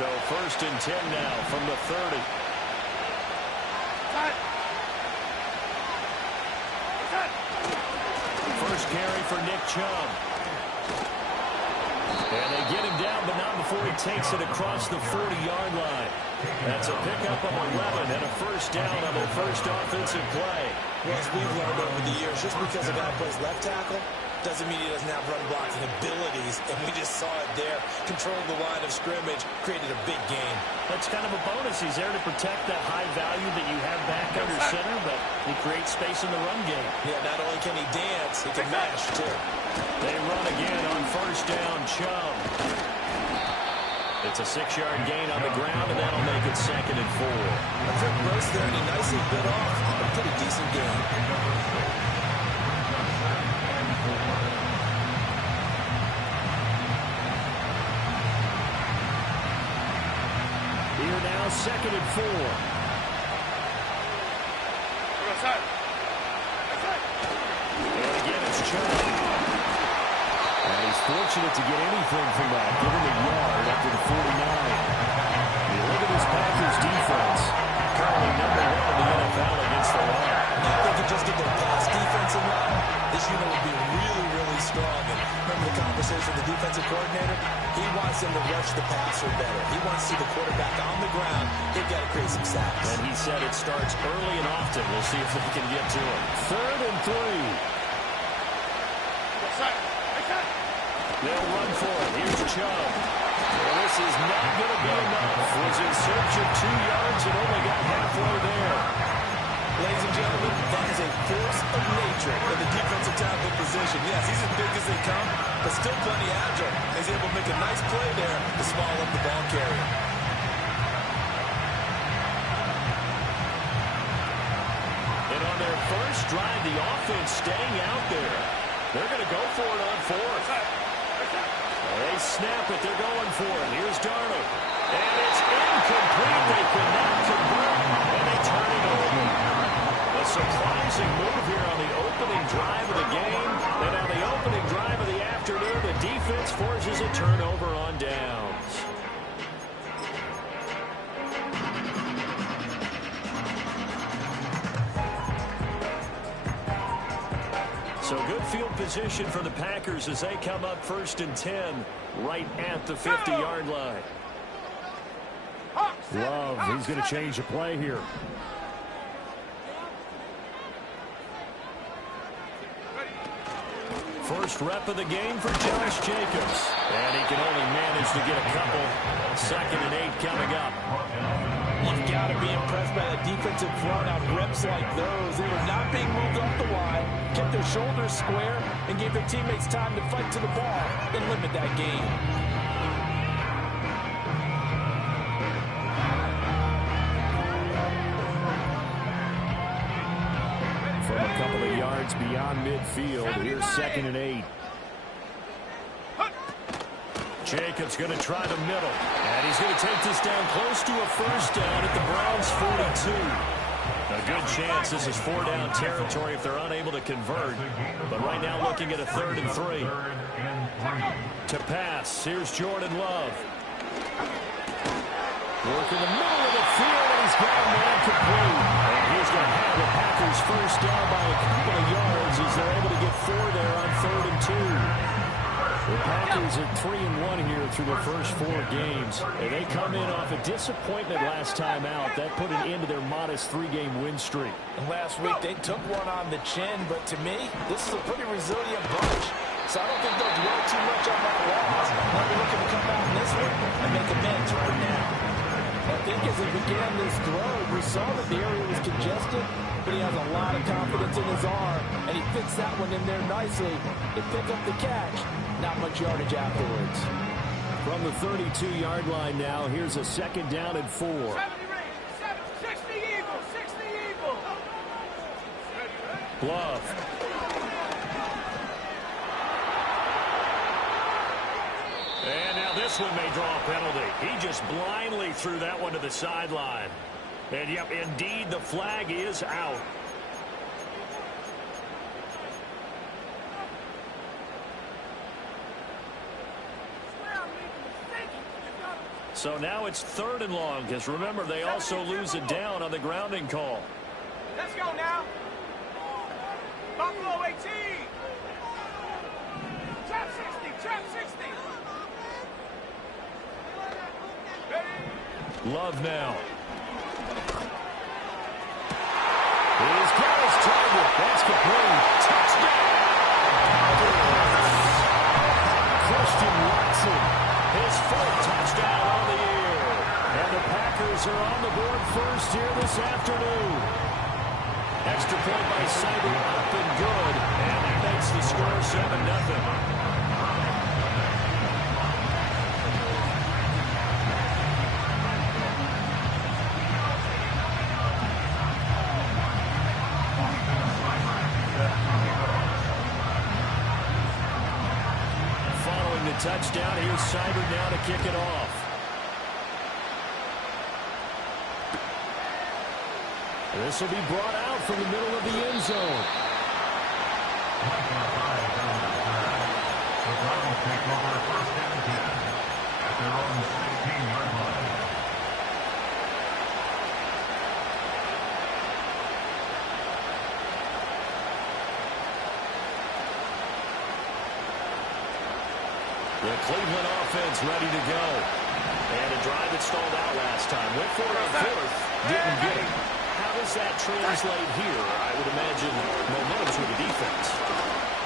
So 1st and 10 now from the 30. First carry for Nick Chubb. And they get him down, but not before he takes it across the 40-yard line. That's a pickup of 11 and a first down on their first offensive play. Well, as we've learned over the years, just because a guy plays left tackle doesn't mean he doesn't have run blocking abilities, and we just saw it there. Controlled the line of scrimmage, created a big gain. That's kind of a bonus. He's there to protect that high value that you have back under center, but he creates space in the run game. Yeah, not only can he dance, he can mash, too. They run again on first down, Chubb. It's a 6-yard gain on the ground, and that'll make it 2nd and 4. A quick burst there, and he nicely bit off a pretty decent gain. Here now, 2nd and 4. And again, it's Chubb. And he's fortunate to get anything from that. Give him a yard up to the 49. You look at this Packers defense. Currently number 1 in the NFL against the run. If they could just get their pass defense in line, this unit would be really, really strong. And remember the conversation with the defensive coordinator? He wants them to rush the passer better. He wants to see the quarterback on the ground. They've got to create some sacks. And he said it starts early and often. We'll see if they can get to him. 3rd and 3. They'll run for it. Here's Chubb. Well, this is not going to be enough. Was in search of 2 yards and only got halfway there. Ladies and gentlemen, that is a force of nature in the defensive tackle position. Yes, he's as big as they come, but still plenty agile. He's able to make a nice play there to small up the ball carrier. And on their first drive, the offense staying out there. They're going to go for it on 4th. They snap it. They're going for it. Here's Darnold. And it's incomplete. They could not convert. And they turn it over. A surprising move here on the opening drive of the game. And on the opening drive of the afternoon, the defense forces a turnover on downs. So good field position for the Packers as they come up 1st and 10 right at the 50-yard line. Love, he's going to change the play here. First rep of the game for Josh Jacobs. And he can only manage to get a couple. 2nd and 8 coming up. You've got to be impressed by the defensive front on reps like those. They were not being moved off the line, kept their shoulders square, and gave their teammates time to fight to the ball and limit that gain. From a couple of yards beyond midfield, here's 2nd and 8. Jacobs going to try the middle. And he's going to take this down close to a first down at the Browns' 42. A good chance this is 4-down territory if they're unable to convert. But right now looking at a 3rd and 3. To pass, here's Jordan Love. Work in the middle of the field, and he's got a man complete. And he's going to have the Packers first down by a couple of yards as they're able to get 4 there on 3rd and 2. The Packers are 3-1 here through their first 4 games. And they come in off a disappointment last time out. That put an end to their modest 3-game win streak. And last week, they took one on the chin. But to me, this is a pretty resilient bunch. So I don't think they'll dwell too much on that loss. They'll be looking to come out in this one and make amends right now. I think as he began this throw, we saw that the area was congested, but he has a lot of confidence in his arm, and he fits that one in there nicely. They pick up the catch, not much yardage afterwards. From the 32-yard line now, here's a 2nd down and 4. 60 Eagles, 60 Eagles. Glove. And now this one may draw a penalty. He just blindly threw that one to the sideline. And, yep, indeed, the flag is out. So now it's 3rd and long, because remember, they also lose it down on the grounding call. Let's go now. Buffalo 18. Trap 60, trap 60. Love now. He's got his target. That's complete. Touchdown. Christian Watson, his 4th touchdown on the year. And the Packers are on the board first here this afternoon. Extra point by Cyber up and good. And that makes the score 7-0. Touchdown. Here's Cyber now to kick it off. This will be brought out from the middle of the end zone. The Browns take over 1st and 10 at their own 16-yard line. The Cleveland offense ready to go. And a drive that stalled out last time. Went for it on 4th. Didn't get it. How does that translate here? I would imagine momentum's with the defense.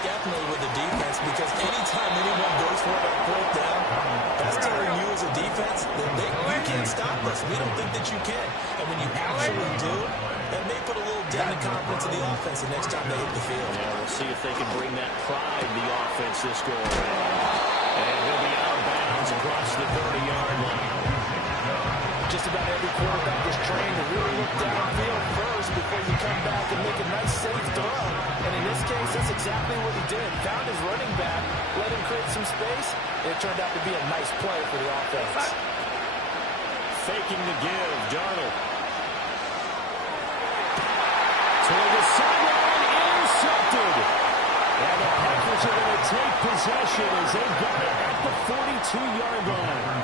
Definitely with the defense, because anytime anyone goes for it on 4th down, that's telling you as a defense that you can't stop us. We don't think that you can. And when you actually do, that may put a little dent in confidence of the offense the next time they hit the field. Yeah, we'll see if they can bring that pride to the offense this go around. And he'll be out of bounds across the 30-yard line. Just about every quarterback is trained to really look downfield first before you come back and make a nice, safe throw. And in this case, that's exactly what he did. Found his running back, let him create some space, and it turned out to be a nice play for the offense. Faking the give, Darnold. Toward the sideline, intercepted. And the Packers are going to take possession as they've got it at the 42-yard line.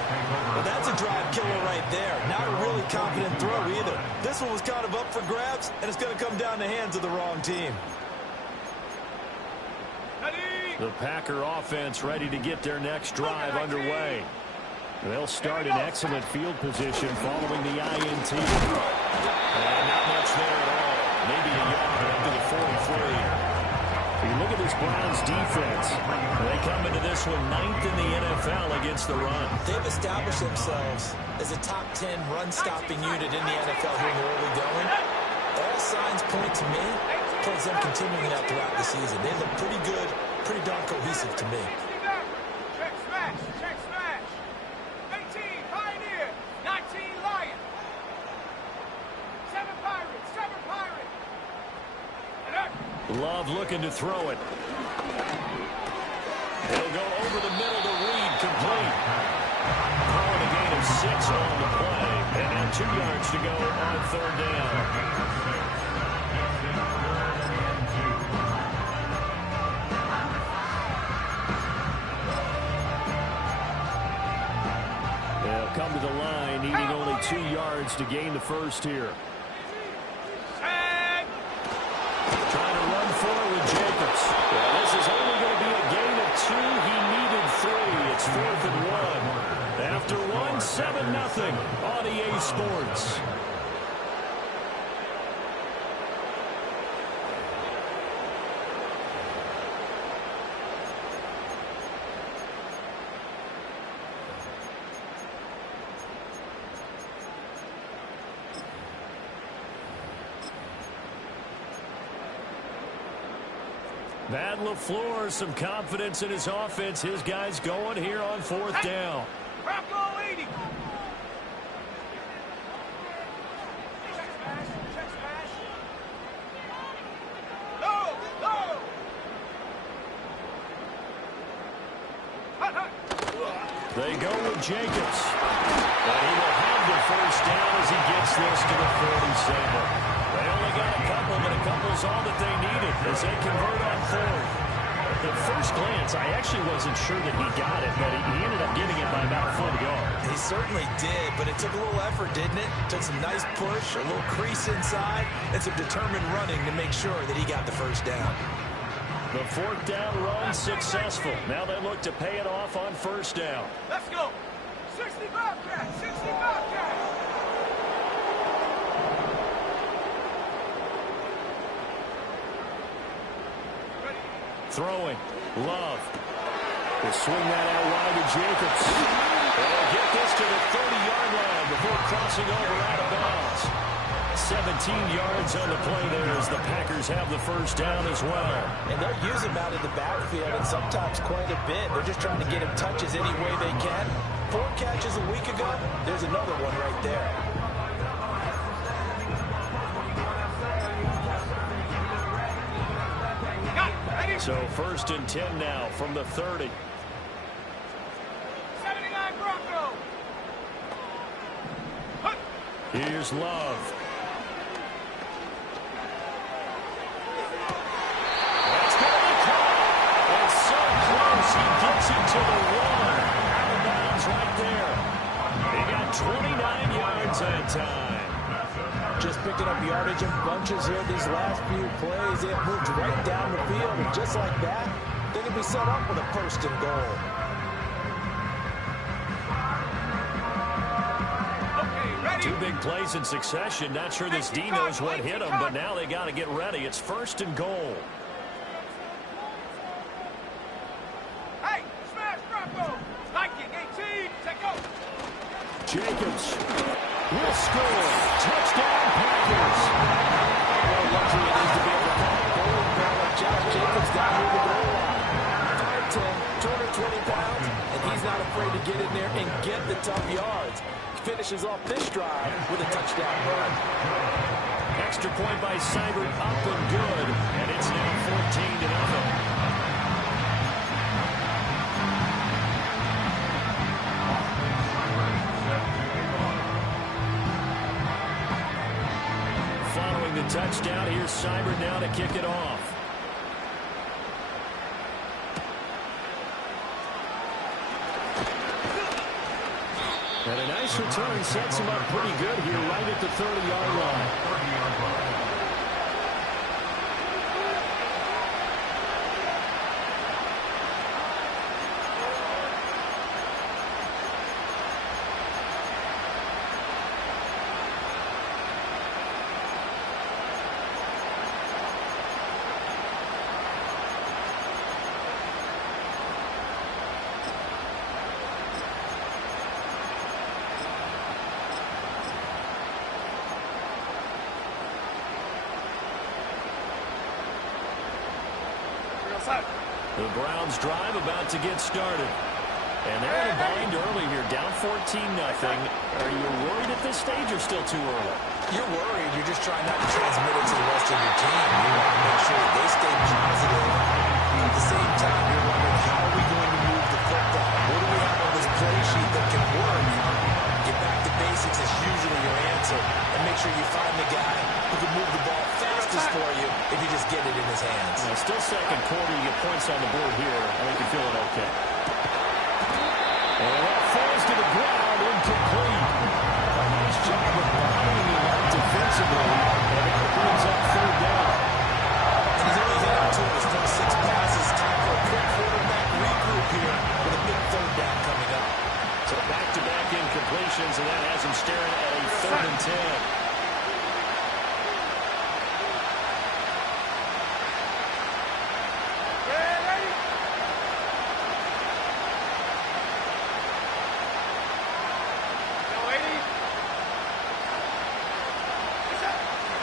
Well, that's a drive killer right there. Not a really confident throw either. This one was kind of up for grabs, and it's going to come down the hands of the wrong team. The Packer offense ready to get their next drive underway. They'll start in excellent field position following the INT. And not much there at all. Maybe a yard up to the 43. You look at this Browns defense. They come into this one 9th in the NFL against the run. They've established themselves as a top 10 run-stopping unit in the NFL here in the early going. All signs point to me towards them continuing that throughout the season. They look pretty good, pretty darn cohesive to me. Check smash, check smash. 18, Pioneer. 19, Lion. 7 Pirates, 7 Pirates. Love looking to throw it. He'll go over the middle to Reed, complete. Calling a gain of 6 on the play. And now 2 yards to go on 3rd down. They'll come to the line, needing only 2 yards to gain the first here. Trying to run forward, Jacobs. Well, this is only going to be a gain of 2. He needed 3. It's 4th and 1. After 1, 7-0 on EA Sports. Matt LaFleur, some confidence in his offense. His guys going here on 4th down. Bravo 80. Check smash, check smash. Low, low. Hut, hut. They go with Jacobs. And he will have the first down as he gets this to the 47. They only got a couple, but a couple's all that they needed as they convert on 4th. At first glance, I actually wasn't sure that he got it, but he ended up getting it by about a full yard. He certainly did, but it took a little effort, didn't it? Took some nice push, a little crease inside, and some determined running to make sure that he got the first down. The fourth down run successful. Now they look to pay it off on first down. Let's go. 60 Bobcat, 60 Bobcat. Throwing. Love. Will swing that out wide to Jacobs. They'll get this to the 30-yard line before crossing over out of bounds. 17 yards on the play there as the Packers have the first down as well. And they'll use him out in the backfield, and sometimes quite a bit. They're just trying to get him touches any way they can. 4 catches a week ago. There's another one right there. So first and 10 now from the 30. 79 Bronco. Here's Love. That's going to be caught. It's so close. He gets it to the 1. Out of bounds right there. He got 29 yards that time. Just picking up yardage in bunches here these last few plays. They have moved right down the field, and just like that, they can be set up with a first and goal. Okay, ready. 2 big plays in succession. Not sure this D knows what hit him, but now they got to get ready. It's first and goal. Hey, smash Bronco. Nike 18. Take go. Jacobs will score. Touchdown, Packers. What a luxury it is to be able to call a goal and like Josh Jacobs down near the goal line. 5'10", 220 pounds, and he's not afraid to get in there and get the tough yards. Finishes off this drive with a touchdown run. Extra point by Seibert, up and good, and it's now 14-0. Following the touchdown, here's Seibert now to kick it off. And a nice return sets him up pretty good here right at the 30-yard line. 30-yard line. The Browns drive about to get started. And they're in a bind early here, down 14-0. Are you worried at this stage or still too early? You're worried. You're just trying not to transmit it to the rest of your team. You want to make sure that they stay positive. At the same time, you're wondering, how are we going to move the football? What do we have on this play sheet that can work? Get back to basics is usually your answer. And make sure you find the guy who can move the ball fastest for you if you just get it in his hands. Still second quarter, you get points on the board here. I think you're feeling okay. And that falls to the ground, incomplete. A nice job of bombing him out defensively. And that brings up third down. And he's only hit on 2 of his first 6 passes. Time for a quick quarterback regroup here with a big third down coming up. So back-to-back incompletions, and that has him staring at a 3rd and 10.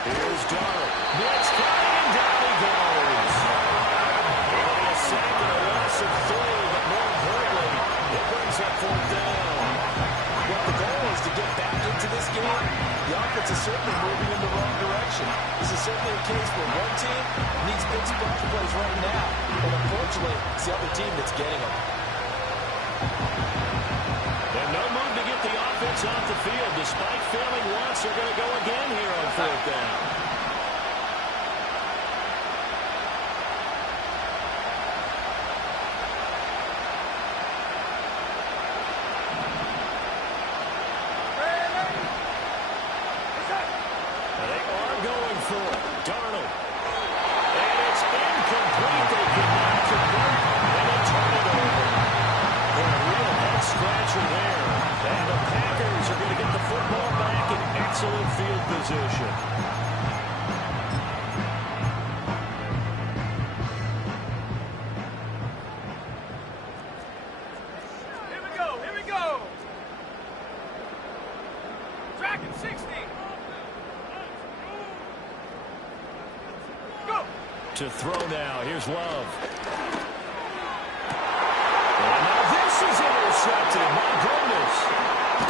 Here's Darnold. Blitz coming, and down he goes. It'll be a sack and a loss of 3, but more importantly, it brings up 4th down. Well, the goal is to get back into this game. The offense is certainly moving in the wrong direction. This is certainly a case where one team needs big splash plays right now. But unfortunately, it's the other team that's getting them. And no move to get the offense off the field. Despite failing once, they're going to go again here on 4th down. position. Here we go. Here we go. Track at 60. Go. To throw now. Here's Love. And now this is intercepted. My goodness.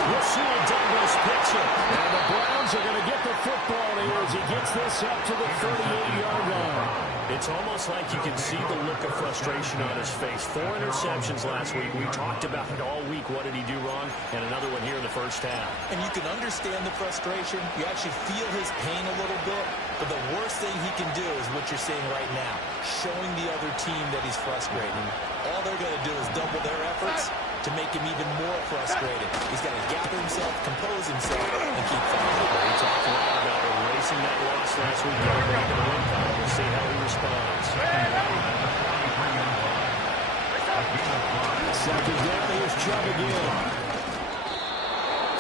Rasul Douglas picks it. And the Browns are going to get the football here as he gets this up to the 38-yard line. It's almost like you can see the look of frustration on his face. 4 interceptions last week. We talked about it all week. What did he do wrong? And another one here in the first half. And you can understand the frustration. You actually feel his pain a little bit. But the worst thing he can do is what you're seeing right now, showing the other team that he's frustrated. All they're going to do is double their efforts to make him even more frustrated. He's got to gather himself, compose himself, and keep fighting. We talked a lot about erasing that loss last week. Getting back in the win column. We'll see how he responds. Second down, here's Chubb again.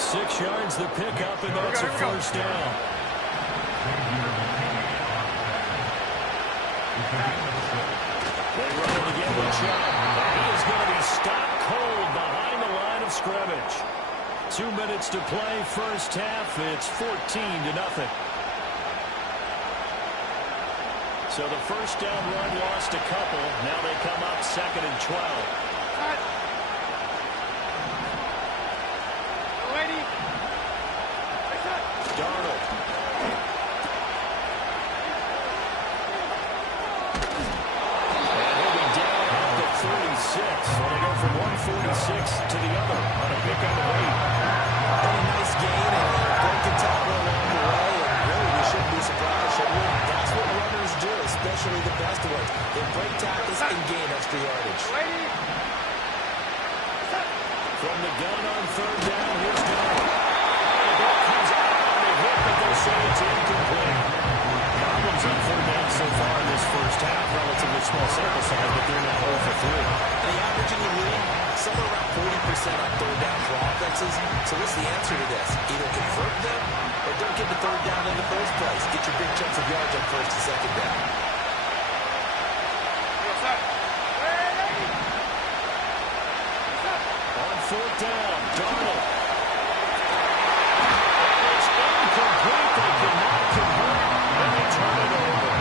6 yards the pickup, and that's a first down. They run it again with Chubb. He is going to be stopped cold behind the line of scrimmage. 2 minutes to play, first half. It's 14-0. So the first down run lost a couple. Now they come up 2nd and 12. Darnold. And he'll be down at the 46. So they go from 146 to the other on a pick on the way. A nice gain and a broken tackle along the way. And really, we shouldn't be surprised, should we? That's what runners do, especially the best ones. They break tackles and gain extra yardage. From the gun on 3rd down, here's Darnold. The ball comes out on the hit, but they'll say it's incomplete. Problems on 3rd down so far in this first half. Relatively small sample size, but they're now 0 for 3. The average in the league, somewhere around 40% on 3rd down for offenses. So what's the answer to this? Either convert them or don't get the 3rd down in the first place. Get your big chunks of yards on 1st and 2nd down. On 4th down, Darnold. And it's incomplete. They cannot convert, and they turn it over.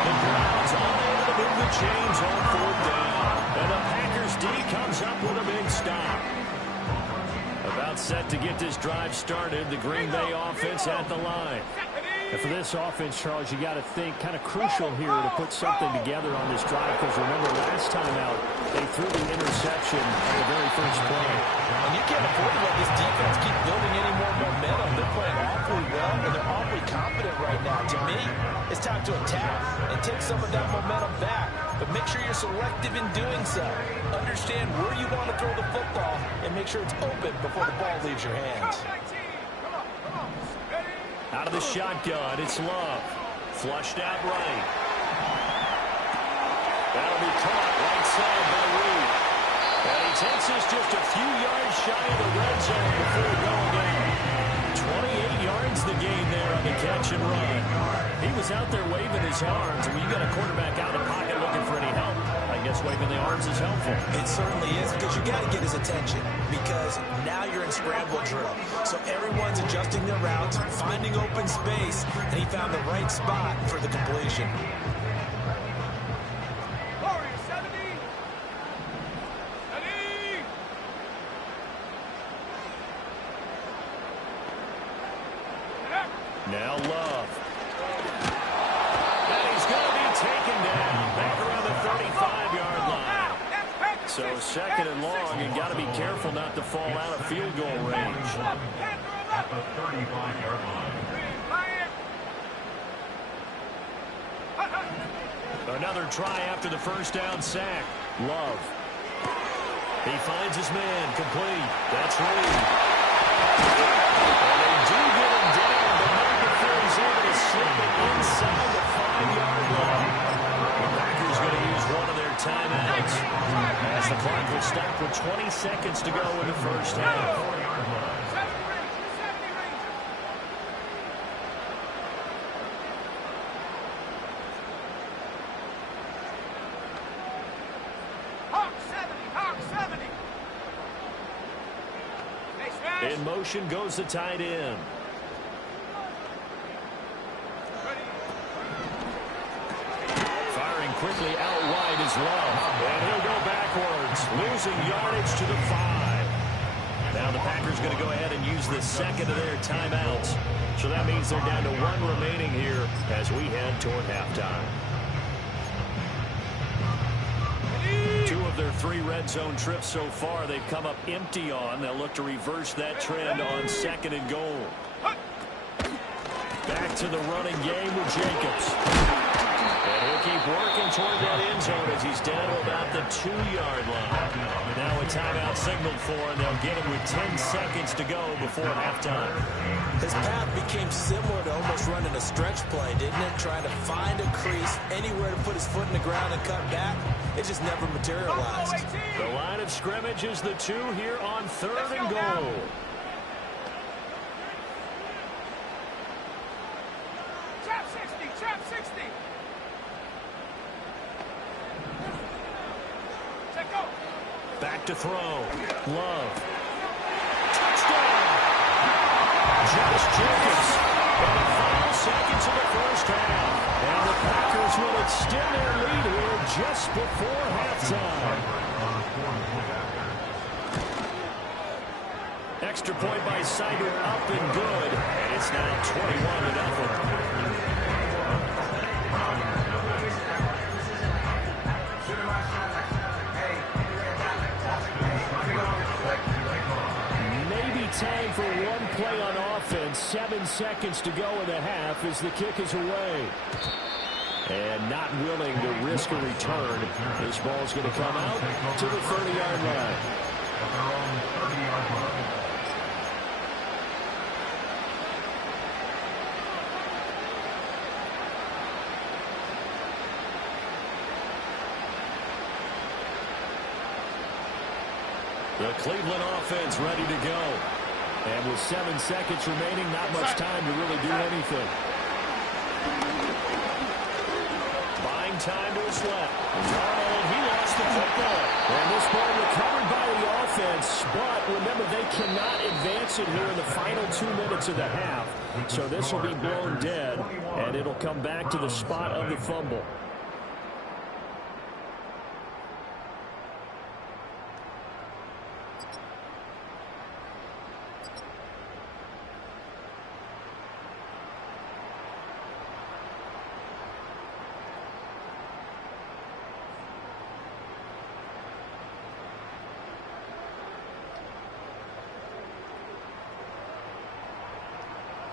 The Browns unable to move the chains on 4th down. And the Packers D comes up with a big stop. About set to get this drive started. The Green Bay offense at the line. And for this offense, Charles, you got to think kind of crucial here to put something together on this drive, because remember last time out they threw the interception on the very first play. And you can't afford to let this defense keep building any more momentum. They're playing awfully well, and they're awfully confident right now. To me, it's time to attack and take some of that momentum back. But make sure you're selective in doing so. Understand where you want to throw the football and make sure it's open before the ball leaves your hands. Out of the shotgun, it's Love. Flushed out right. That'll be caught right side by Reed. And he takes us just a few yards shy of the red zone before going in. 28 yards the gain there on the catch and run. He was out there waving his arms. When you got a quarterback out of the pocket looking for any help, I guess waving the arms is helpful. It certainly is, because you got to get his attention, because now you're in scramble drill. So everyone's adjusting their routes, finding open space, and he found the right spot for the completion. Now Love. And he's going to be taken down back around the 35-yard line. So 2nd and long, and got to be careful not to fall out of field goal range. At the 35-yard line. Another try after the first down sack. Love. He finds his man, complete. That's Reed. And they do get him down, but not before he's able to slip it inside the 5-yard line. The Packers going to use one of their timeouts as the clock will stop with 20 seconds to go in the first half. In motion goes the tight end. Firing quickly out wide is Love. And he'll go backwards, losing yardage to the 5. Now the Packers going to go ahead and use the second of their timeouts. So that means they're down to 1 remaining here as we head toward halftime. 2 of their 3 red zone trips so far they've come up empty on. They'll look to reverse that trend on 2nd and goal. Back to the running game with Jacobs. And he'll keep working toward that end zone as he's down to about the 2-yard line. Now a timeout signaled for, and they'll get him with 10 seconds to go before halftime. His path became similar to almost running a stretch play, didn't it? Trying to find a crease, anywhere to put his foot in the ground and cut back. It just never materialized. The line of scrimmage is the 2 here on 3rd and goal. Trap 60, trap 60. Check go. Back to throw. Love. Touchdown! Josh Jacobs in the final seconds of the first half. And the Packers will extend their lead here just before halftime. Extra point by Sider up and good. And it's now 21-0. Time for one play on offense. 7 seconds to go in the half as the kick is away. And not willing to risk a return. This ball's going to come out to the 30-yard line. The Cleveland offense ready to go. And with 7 seconds remaining, not much time to really do anything. Buying time to his left. Darnold, he lost the football. And this ball recovered by the offense. But remember, they cannot advance it here in the final 2 minutes of the half. So this will be blown dead, and it'll come back to the spot of the fumble.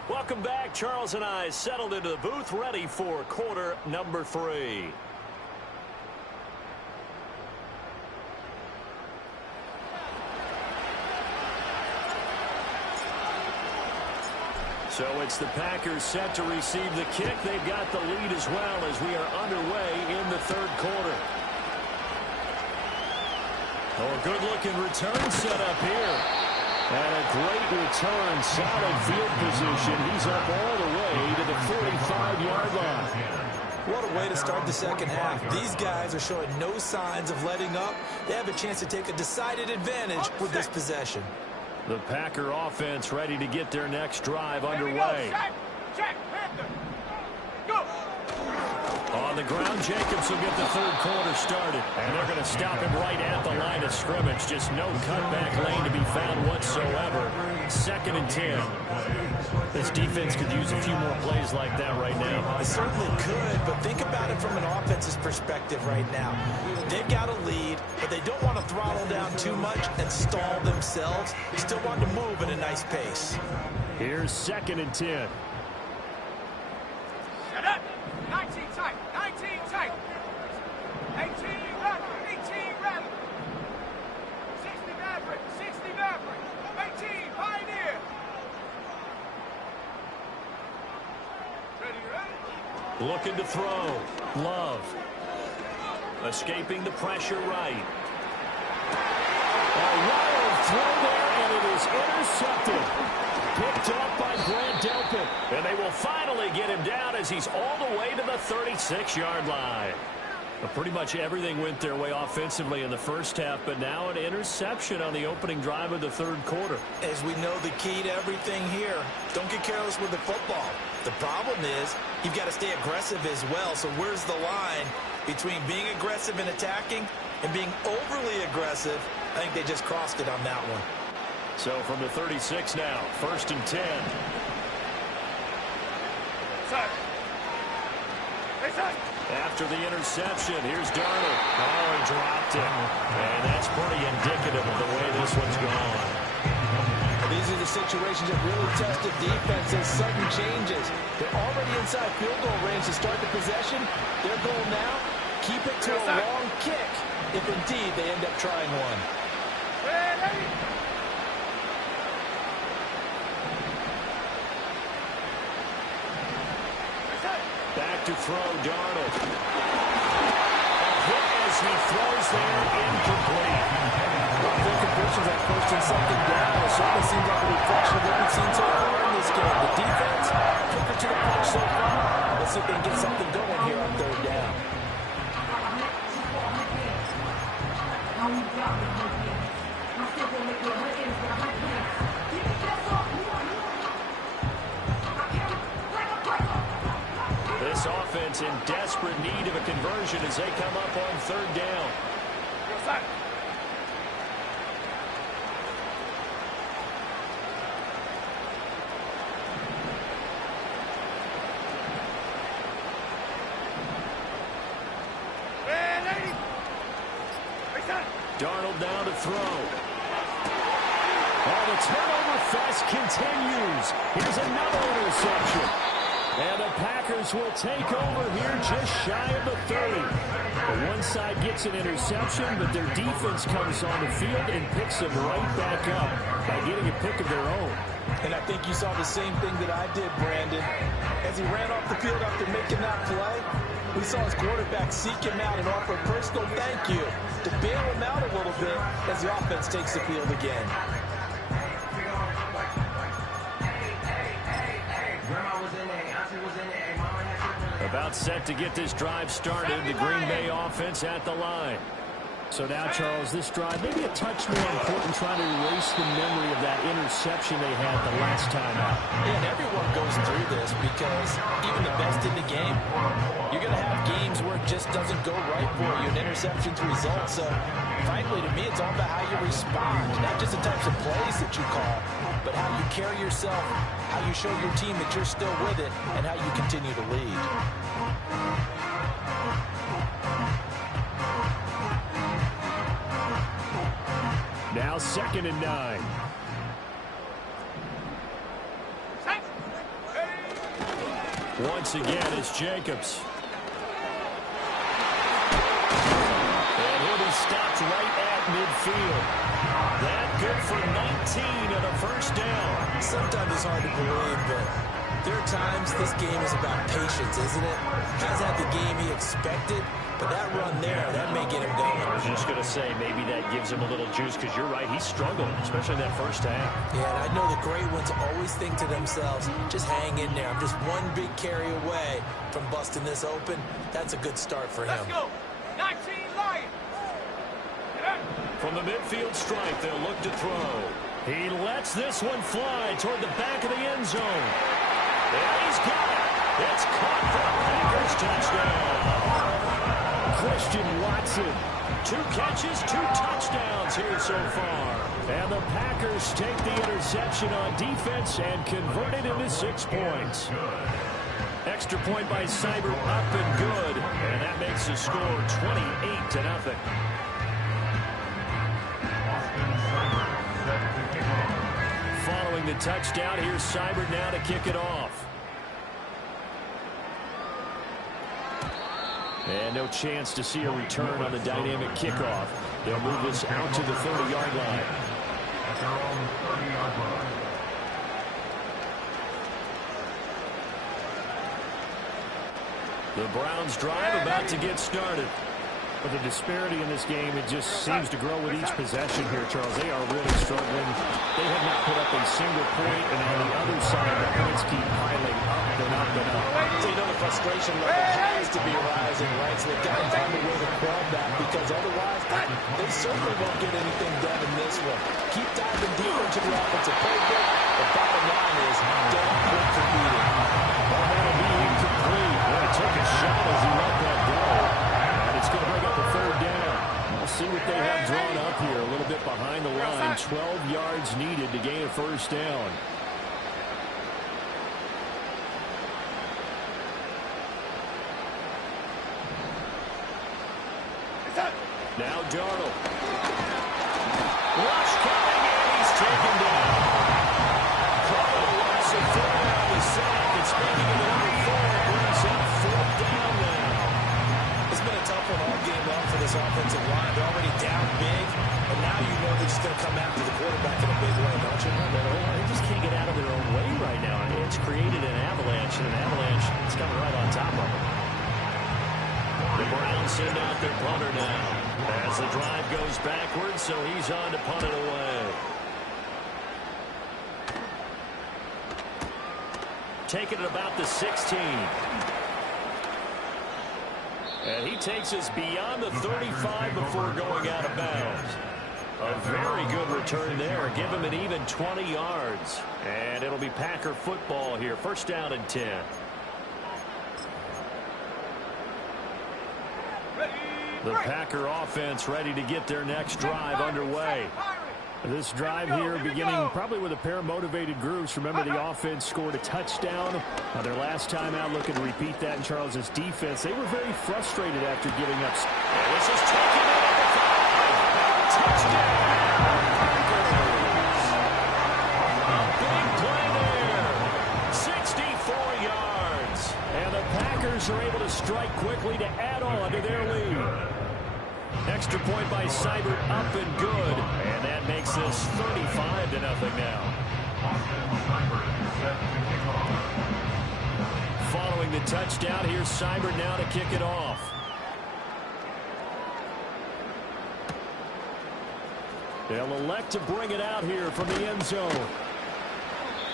Welcome back. Charles and I settled into the booth, ready for quarter number 3. So it's the Packers set to receive the kick. They've got the lead as well as we are underway in the 3rd quarter. Oh, a good-looking return set up here. And a great return, solid field position. He's up all the way to the 45-yard line. What a way to start the second half. These guys are showing no signs of letting up. They have a chance to take a decided advantage with this possession. The Packer offense ready to get their next drive underway. Check, Panther. Go. On the ground, Jacobs will get the 3rd quarter started. And they're going to stop him right at the line of scrimmage. Just no cutback lane to be found whatsoever. 2nd and 10. This defense could use a few more plays like that right now. It certainly could, but think about it from an offense's perspective right now. They've got a lead, but they don't want to throttle down too much and stall themselves. They still want to move at a nice pace. Here's 2nd and 10. Shut up. 19 tight. 19 tight. 18 rattle. 18 rattle. 60 Maverick. 60 Maverick. 18 Pioneer. Ready? Looking to throw. Love. Escaping the pressure right. A wild throw there, and it is intercepted. Picked up by Grant Delpit. And they will finally get him down as he's all the way to the 36-yard line. Well, pretty much everything went their way offensively in the first half, but now an interception on the opening drive of the third quarter. As we know, the key to everything here, don't get careless with the football. The problem is you've got to stay aggressive as well. So where's the line between being aggressive and attacking and being overly aggressive? I think they just crossed it on that one. So from the 36 now, 1st and 10. After the interception, here's Darnold. Oh, he dropped it. And that's pretty indicative of the way this one's gone. These are the situations that really test the defense's sudden changes. They're already inside field goal range to start the possession. Their goal now, keep it to a long kick, if indeed they end up trying one. Back to throw, Darnold. A hit as he throws there, incomplete. Good conditions at 1st and 2nd down. It certainly seems like a reflection of what we've seen so far in this game. The defense, quicker to the punch so far. Let's see if they can get something going here on 3rd down. This offense in desperate need of a conversion as they come up on 3rd down. Darnold now to throw. Oh, the turnover fest continues. Here's another interception. And the Packers will take over here just shy of the 30. But one side gets an interception, but their defense comes on the field and picks them right back up by getting a pick of their own. And I think you saw the same thing that I did, Brandon. As he ran off the field after making that play, we saw his quarterback seek him out and offer a personal thank you to bail him out a little bit as the offense takes the field again. About set to get this drive started, the Green Bay offense at the line. So now, Charles, this drive maybe a touch more important, trying to erase the memory of that interception they had the last time out. And everyone goes through this because even the best in the game, you're going to have games where it just doesn't go right for you, and interceptions result. So, frankly, to me, it's all about how you respond, not just the types of plays that you call, but how you carry yourself, how you show your team that you're still with it, and how you continue to lead. Now 2nd and 9. Once again, it's Jacobs. And he'll be stopped right at midfield. That good for 19 and a 1st down. Sometimes it's hard to believe, but there are times this game is about patience, isn't it? Hasn't had the game he expected, but that run there, that may get him going. I was just going to say, maybe that gives him a little juice, because you're right, he struggled, especially in that 1st half. Yeah, and I know the great ones always think to themselves, just hang in there. I'm just one big carry away from busting this open. That's a good start for him. Let's go. 19 Lions. From the midfield stripe, they'll look to throw. He lets this one fly toward the back of the end zone. And he's got it. It's caught for a Packers touchdown. Christian Watson, 2 catches, 2 touchdowns here so far. And the Packers take the interception on defense and convert it into 6 points. Extra point by Cyber, up and good. And that makes the score 28-0. Following the touchdown, here's Cyber now to kick it off. And no chance to see a return on the dynamic kickoff. They'll move this out to the 30-yard line. At their own 30-yard line. The Browns drive about to get started. But the disparity in this game, it just seems to grow with each possession here, Charles. They are really struggling. They have not put up a single point, and on the other side, the points keep piling up and up and up. So, the frustration level has to be rising, right? So they've got to find a way to quell that, because otherwise, they certainly won't get anything done in this one. Keep diving deeper into the offensive playbook. The bottom line is, don't quit competing. Well, that'll be incomplete. Well, he took a shot as he let that go. It's going to bring up a third down. We'll see what they have drawn up here. A little bit behind the line. 12 yards needed to gain a first down. Now Darnold. Rush coming, and he's taken down. Call a loss of 4 on the sack. It's making it number 4. Brings up 4th down now. It's been a tough one all game long for this offensive line. They're already down big, and now you know they're just going to come after the quarterback in a big way, don't you? They just can't get out of their own way right now. It's created an avalanche, and an avalanche is coming right on top of them. The Browns send out their punter now as the drive goes backwards, so he's on to punt it away. Taking it about the 16. And he takes us beyond the 35 before going out of bounds. A very good return there. Give him an even 20 yards. And it'll be Packer football here. First down and 10. The Packer offense ready to get their next drive underway. This drive here beginning probably with a pair of motivated groups. Remember, the offense scored a touchdown their last time out. Looking to repeat that in Charles's defense. They were very frustrated after giving up. And this is taken in at the 5. Touchdown! A big play there. 64 yards. And the Packers are able to strike quickly to add on to their lead. Extra point by Seibert, up and good. And that makes this 35-0 now. Following the touchdown, here's Seibert now to kick it off. They'll elect to bring it out here from the end zone.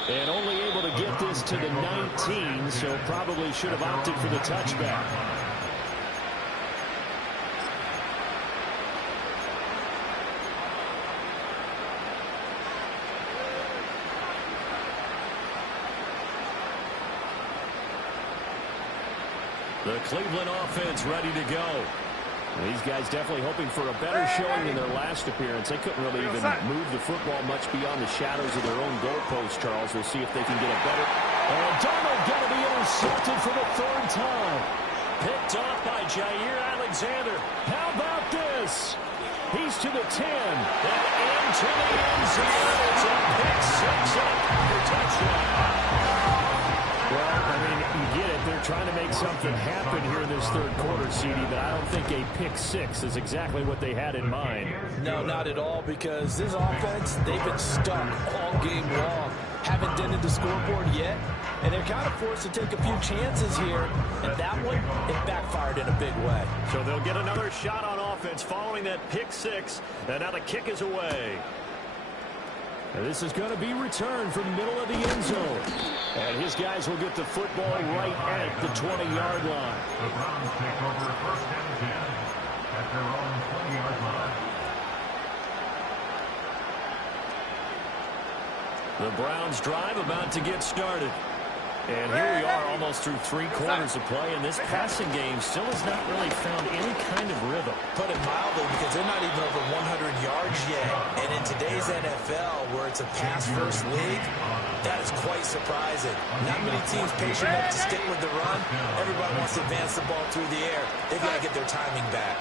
And only able to get this to the 19, so probably should have opted for the touchback. The Cleveland offense ready to go. These guys definitely hoping for a better showing in their last appearance. They couldn't really even move the football much beyond the shadows of their own goalpost, Charles. We'll see if they can get a better. And Darnold going to be intercepted for the 3rd time. Picked off by Jair Alexander. How about this? He's to the 10. And into the end zone. It's a pick 6 and a Packer touchdown. Well, I mean, you get it. They're trying to make something happen here in this 3rd quarter, CD, but I don't think a pick 6 is exactly what they had in mind. No, not at all, because this offense, they've been stuck all game long. Haven't dented the scoreboard yet, and they're kind of forced to take a few chances here, and that one, it backfired in a big way. So they'll get another shot on offense following that pick 6, and now the kick is away. And this is going to be returned from the middle of the end zone. And his guys will get the football right at the 20-yard line. The Browns take over 1st and 10 at their own 20-yard line. The Browns drive about to get started. And here we are almost through 3 quarters of play, and this passing game still has not really found any kind of rhythm. Put it mildly, because they're not even over 100 yards yet. And in today's NFL, where it's a pass-first league, that is quite surprising. Not many teams patient enough to stick with the run. Everybody wants to advance the ball through the air. They've got to get their timing back.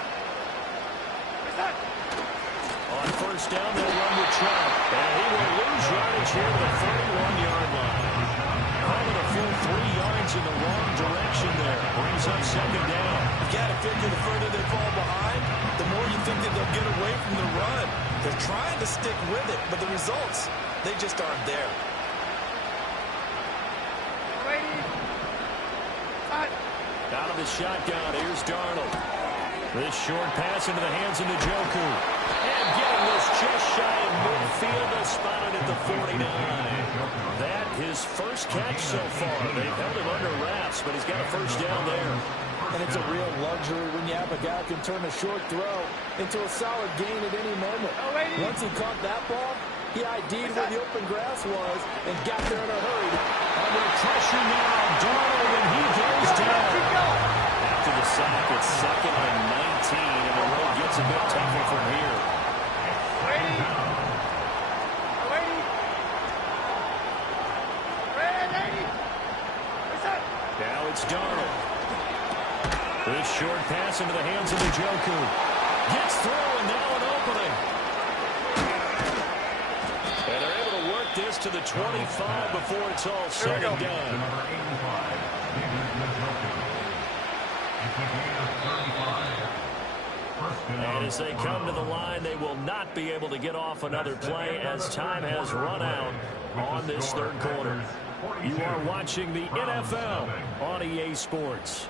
On 1st down, they'll run with Trump. And he will lose yardage here to the 31-yard line. Calling a full 3 yards in the wrong direction there. Brings up 2nd down. You got to figure the further they fall behind, the more you think that they'll get away from the run. They're trying to stick with it, but the results, they just aren't there. Out of the shotgun, here's Darnold. This short pass into the hands of Njoku. And getting this just shy of midfield, they spotted at the 49. That his first catch so far. They've held him under wraps, but he's got a first down there. And it's a real luxury when you have a guy who can turn a short throw into a solid gain at any moment. Once he caught that ball, he ID'd where the open grass was and got there in a hurry. Under pressure now, Darnold, and he goes down. After the sack, it's 2nd and 19, and the road gets a bit tougher from here. Now it's Darnold. This short pass into the hands of Njoku. Gets through, and now an opening. And they're able to work this to the 25 before it's all said and done. And as they come to the line, they will not be able to get off another play as time has run out on this third quarter. You are watching the NFL on EA Sports.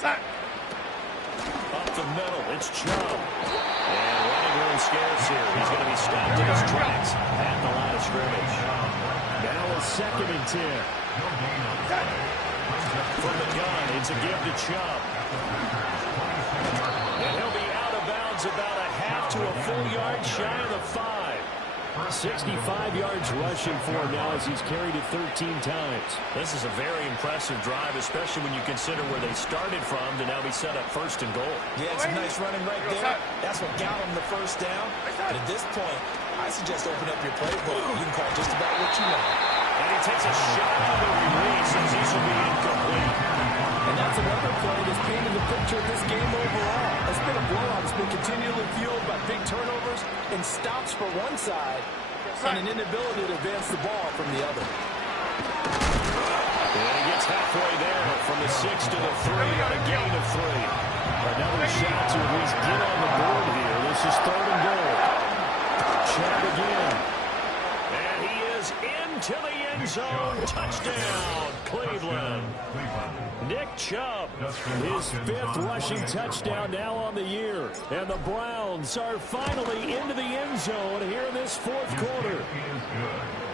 Up the middle, it's Chubb. And running room scarce here. He's going to be stopped in his tracks at the line of scrimmage. Now a 2nd and 10. From the gun, it's a give to Chubb. And he'll be out of bounds about a half to a full yard shy of the 5. 65 yards rushing for him now as he's carried it 13 times. This is a very impressive drive, especially when you consider where they started from to now be set up 1st and goal. Yeah, it's a nice running right there. That's what got him the first down. But at this point, I suggest open up your playbook. You can call just about what you want. And he takes a shot on the release as this will be incomplete. And that's another play that's painted the picture of this game overall. It's been a blowout. It's been continually fueled by big turnovers and stops for one side and an inability to advance the ball from the other. And he gets halfway there from the 6 to the 3 on a gain of 3. Another shot to at least get on the board here. This is 3rd and goal. Chubb again. And he is into the end zone. Touchdown, Cleveland. Nick Chubb, his 5th rushing touchdown now on the year. And the Browns are finally into the end zone here in this 4th quarter.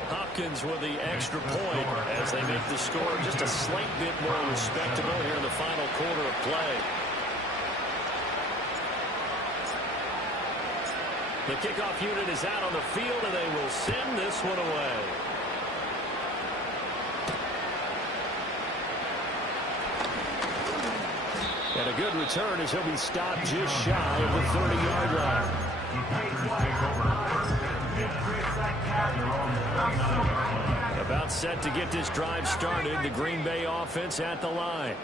Hopkins with the extra point as they make the score just a slight bit more respectable here in the final quarter of play. The kickoff unit is out on the field, and they will send this one away. And a good return as he'll be stopped just shy of the 30-yard line. About set to get this drive started. The Green Bay offense at the line.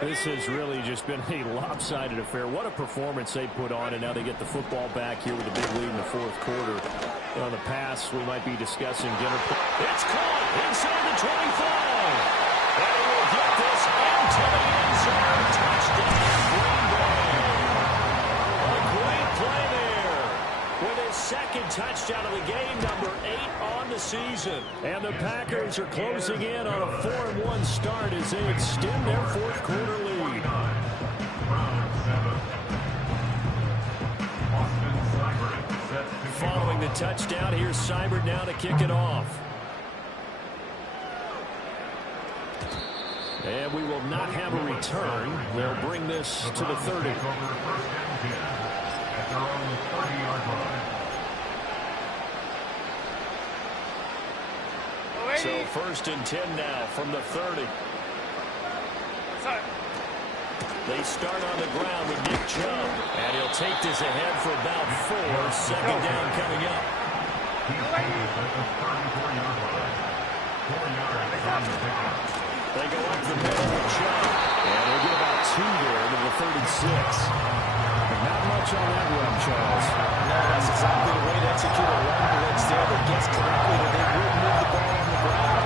This has really just been a lopsided affair. What a performance they put on, and now they get the football back here with a big lead in the 4th quarter. On the pass, we might be discussing dinner. It's caught inside the 25. And he will get this into the end zone. Touchdown, Green Bay. A great play there with his 2nd touchdown of the game, number 8 on the season. And the Packers are closing in on a 4-1 start as they extend their 4th quarter lead. Following the touchdown, here's Seibert now to kick it off. And we will not have a return. They'll bring this to the 30. So 1st and 10 now from the 30. They start on the ground with Nick Chubb. And he'll take this ahead for about 4. 2nd down coming up. They go up the middle with Chubb. And they'll get about 2 there to the 36. Not much on that run, Charles. No, that's exactly the way to execute a run blitz there. They guessed correctly that they would move the ball on the ground,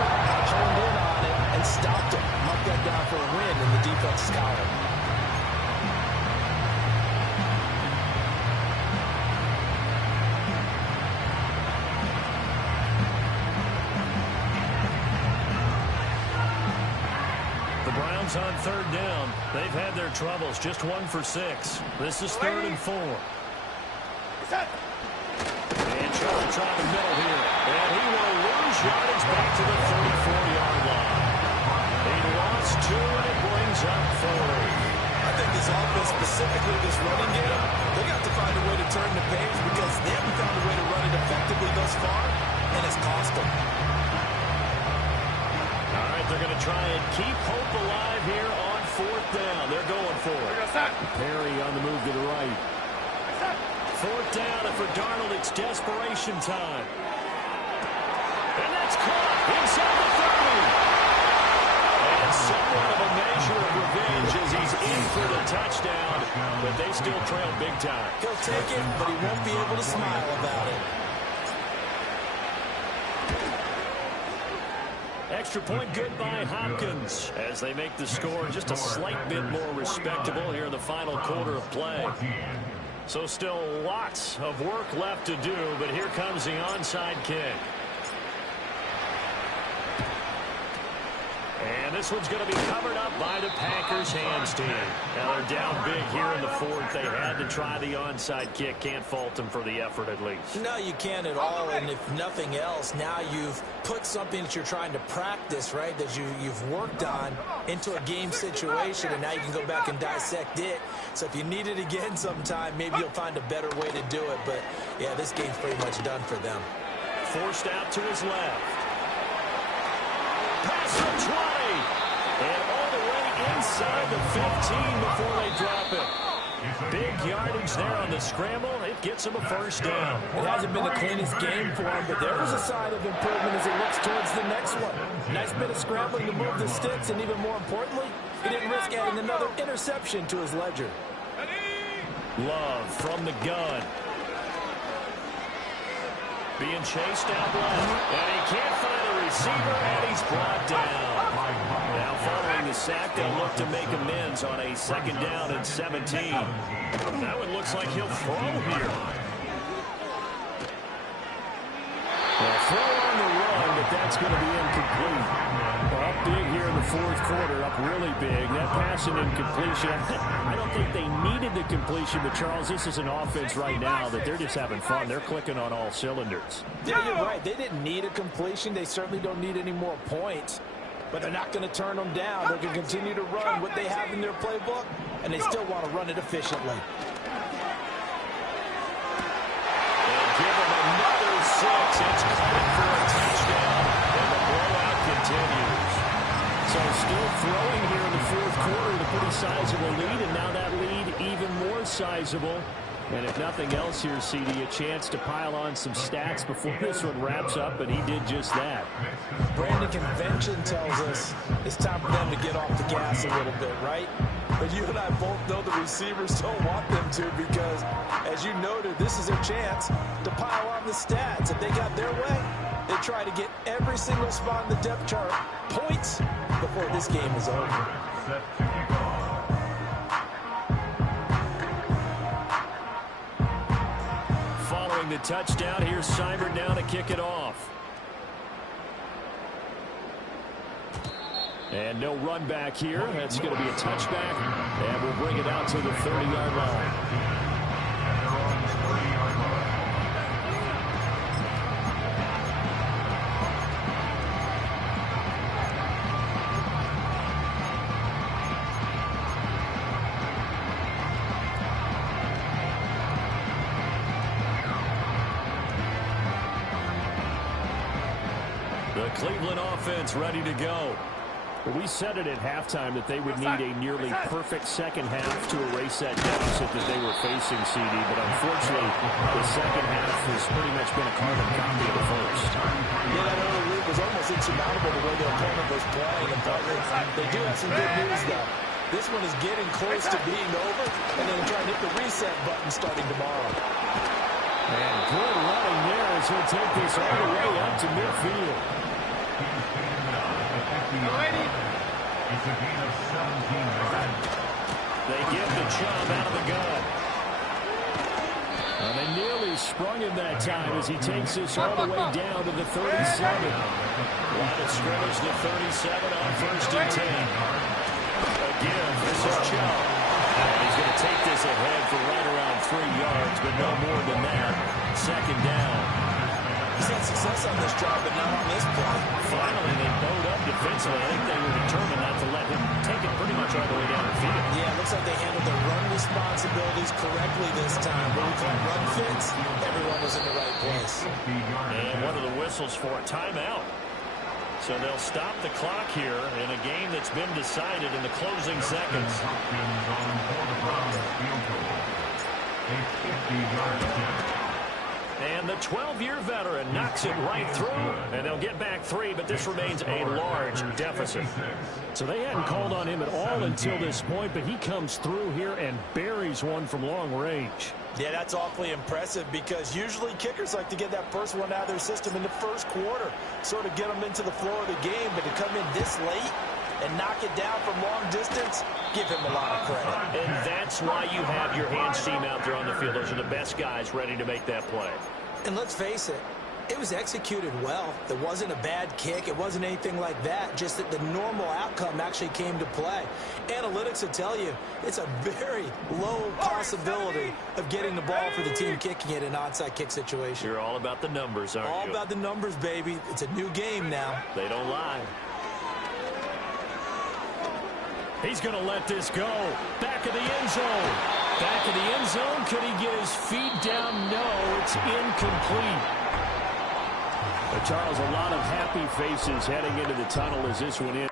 honed in on it, and stopped it. Mark that down for a win in the defense column. Chargers on third down. They've had their troubles, just 1 for 6. This is 3rd and 4. And Charlie trying to middle here. And he will lose yardage back to the 34-yard line. He lost 2, and it brings up 4. I think this offense, specifically this running game, they got to find a way to turn the page because they haven't found a way to run it effectively thus far, and it's cost them. All right, they're going to try and keep hope alive here on 4th down. They're going for it. Perry on the move to the right. 4th down, and for Darnold, it's desperation time. And that's caught inside the 30. And somewhat of a measure of revenge as he's in for the touchdown, but they still trail big time. He'll take it, but he won't be able to smile about it. Extra point good by Hopkins as they make the score just a slight bit more respectable here in the final quarter of play. So still lots of work left to do, but here comes the onside kick. And this one's going to be covered up by the Packers hands team. Now they're down big here in the 4th. They had to try the onside kick. Can't fault them for the effort at least. No, you can't at all. And if nothing else, now you've put something that you're trying to practice, right, that you've worked on into a game situation, and now you can go back and dissect it. So if you need it again sometime, maybe you'll find a better way to do it. But, yeah, this game's pretty much done for them. Forced out to his left. Pass from 20. And all the way inside the 15 before they drop it. Big yardage there on the scramble. It gets him a 1st down. It hasn't been the cleanest game for him, but there was a sign of improvement as he looks towards the next one. Nice bit of scrambling to move the sticks, and even more importantly, he didn't risk adding another interception to his ledger. Love from the gun. Being chased out left. And he can't find a receiver, and he's brought down. Now following the sack, they'll look to make amends on a 2nd down and 17. That one looks like he'll throw here. Well, throw on the run, but that's going to be incomplete. Well, up big here in the 4th quarter, up really big. That pass and incompletion. I don't think they needed the completion, but Charles, this is an offense right now that they're just having fun. They're clicking on all cylinders. Yeah, you're right. They didn't need a completion. They certainly don't need any more points. But they're not going to turn them down. They're going to continue to run what they have in their playbook, and they still want to run it efficiently. And give them another 6. It's coming for a touchdown, and the blowout continues. So still throwing here in the 4th quarter with a pretty sizable lead, and now that lead even more sizable. And if nothing else here, CD, a chance to pile on some stats before this one wraps up, and he did just that. Brandon, convention tells us it's time for them to get off the gas a little bit, right? But you and I both know the receivers don't want them to because, as you noted, this is their chance to pile on the stats. If they got their way, they try to get every single spot in the depth chart points before this game is over. Following the touchdown, here's Seibert down to kick it off. And no run back here. That's going to be a touchback. And we'll bring it out to the 30-yard line. The Cleveland offense ready to go. Well, we said it at halftime that they would need a nearly perfect second half to erase that deficit that they were facing, CD. But unfortunately, the second half has pretty much been a carbon copy of the first. Yeah, that early lead was almost insurmountable the way their opponent was playing. And they do have some good news, though. This one is getting close to being over, and then trying to hit the reset button starting tomorrow. And good running there as he'll take this all the way up to midfield. It's a gain of 17. They get the job out of the gun. And they nearly sprung him that time as he takes this all the way down to the 37. Line of scrimmage to 37 on 1st and 10. is Chubb. And he's going to take this ahead for right around 3 yards, but no more than that. Second down. He's had success on this drive, but not on this play. Finally, they bowed up defensively. I think they were determined not to let him take it pretty much all the way down the field. Yeah, it looks like they handled their run responsibilities correctly this time. When we call run fits, everyone was in the right place. And one of the whistles for a timeout. So they'll stop the clock here in a game that's been decided in the closing seconds. And the 12-year veteran knocks it right through, and they'll get back 3, but this remains a large deficit. So they hadn't called on him at all until this point, but he comes through here and buries one from long range. Yeah, that's awfully impressive because usually kickers like to get that first one out of their system in the first quarter, sort of get them into the flow of the game, but to come in this late and knock it down from long distance, give him a lot of credit. And that's why you have your hands team out there on the field. Those are the best guys ready to make that play. And let's face it, it was executed well. It wasn't a bad kick. It wasn't anything like that. Just that the normal outcome actually came to play. Analytics will tell you it's a very low possibility of getting the ball for the team kicking it in an onside kick situation. You're all about the numbers, aren't you? All about the numbers, baby. It's a new game now. They don't lie. He's going to let this go. Back of the end zone. Back of the end zone. Could he get his feet down? No, it's incomplete. But Charles, a lot of happy faces heading into the tunnel as this one is.